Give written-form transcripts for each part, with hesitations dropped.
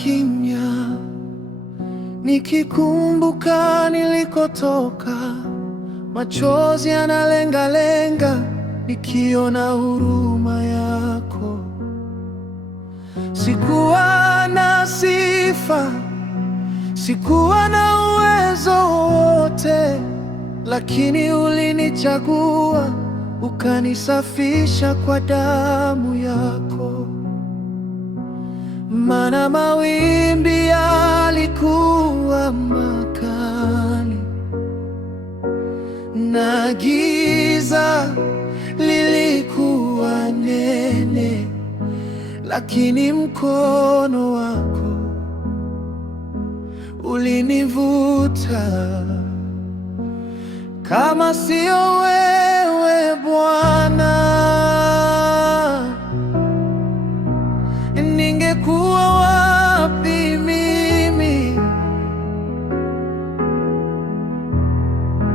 kimya, nikikumbuka nilikotoka. Machozi yanalenga-lenga, nikiona huruma yako. Sikuwa na sifa, sikuwa na uwezo wote, lakini ulinichagua, ukanisafisha kwa damu yako. Maana mawimbi yalikuwa makali na giza lilikuwa nene, lakini mkono wako ulinivuta. Kama sio wewe Bwana, ningekuwa wapi mimi?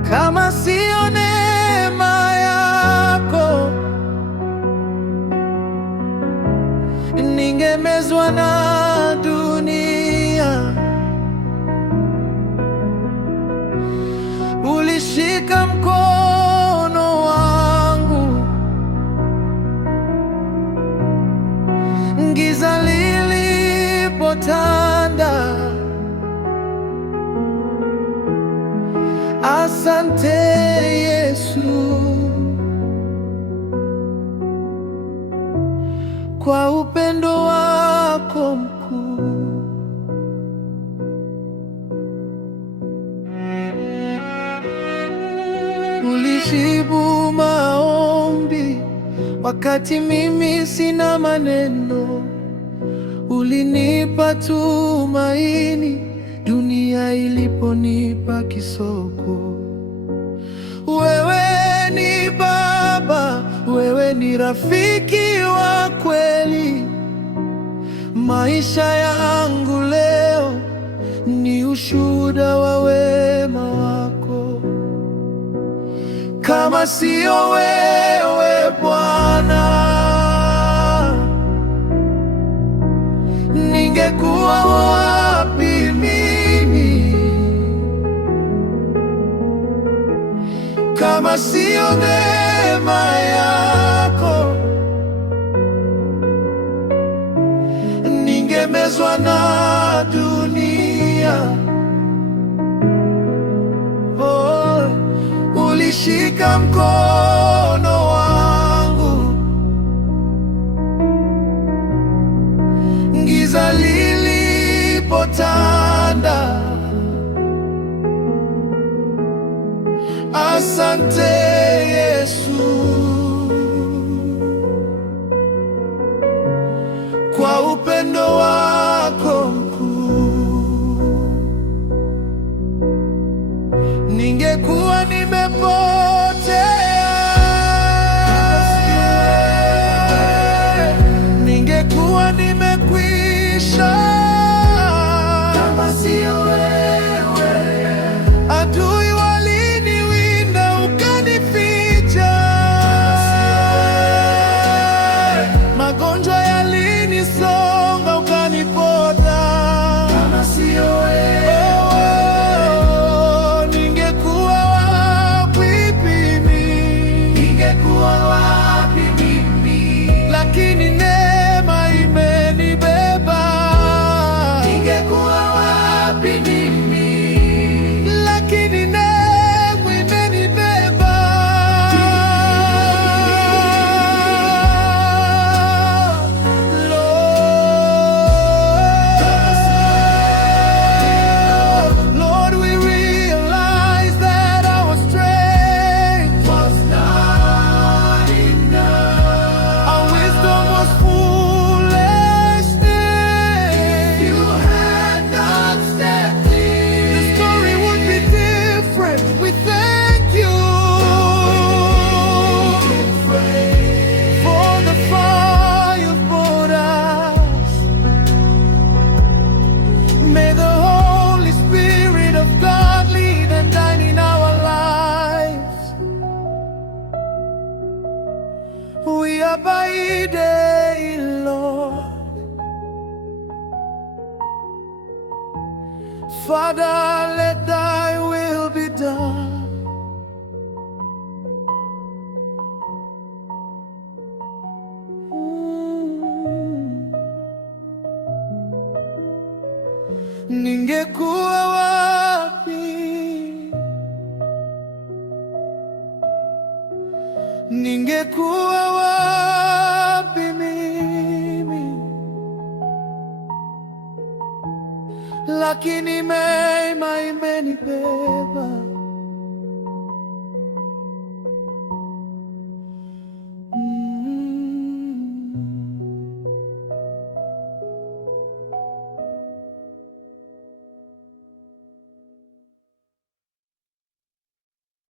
Kama sio neema yako, ningemezwa na dunia. Ulishika mkono wangu, giza lilipotanda. Asante Yesu kwa upendo wako mkuu. Ulijibu maombi wakati mimi sina maneno. Ulinipa tumaini dunia iliponipa kisoko. Wewe ni Baba, wewe ni rafiki wa kweli. Maisha yangu leo ni ushuhuda wa wema wako. Kama sio wewe Bwana, ningekuwa wapi mimi? Kama sio neema yako, ningemezwa na dunia. Oh, ulishika mkono wangu, giza lilipotanda. Asante Yesu kwa upendo wako mkuu. Ningekuwa nimepotea, ningekuwa nimekwisha, kama sio wewe. Adui waliniwinda ukanificha, magonjwa yalinisonga ukaniponya. Kama sio wewe, ningekuwa wapi mimi? Ningekuwa wapi mimi? Lakini neema imenibeba. Ningekuwa wapi mimi? Lakini neema imenibeba. Lord, we realize that our strength was not enough. Our wisdom was foolishness. If you had not stepped in, the story would be different. We thank you for the fire you've brought us. May the Holy Spirit of God lead and dine in our lives. We abide, Lord. Father, let thy will be done. Ningekuwa wapi? Ningekuwa wapi mimi? Lakini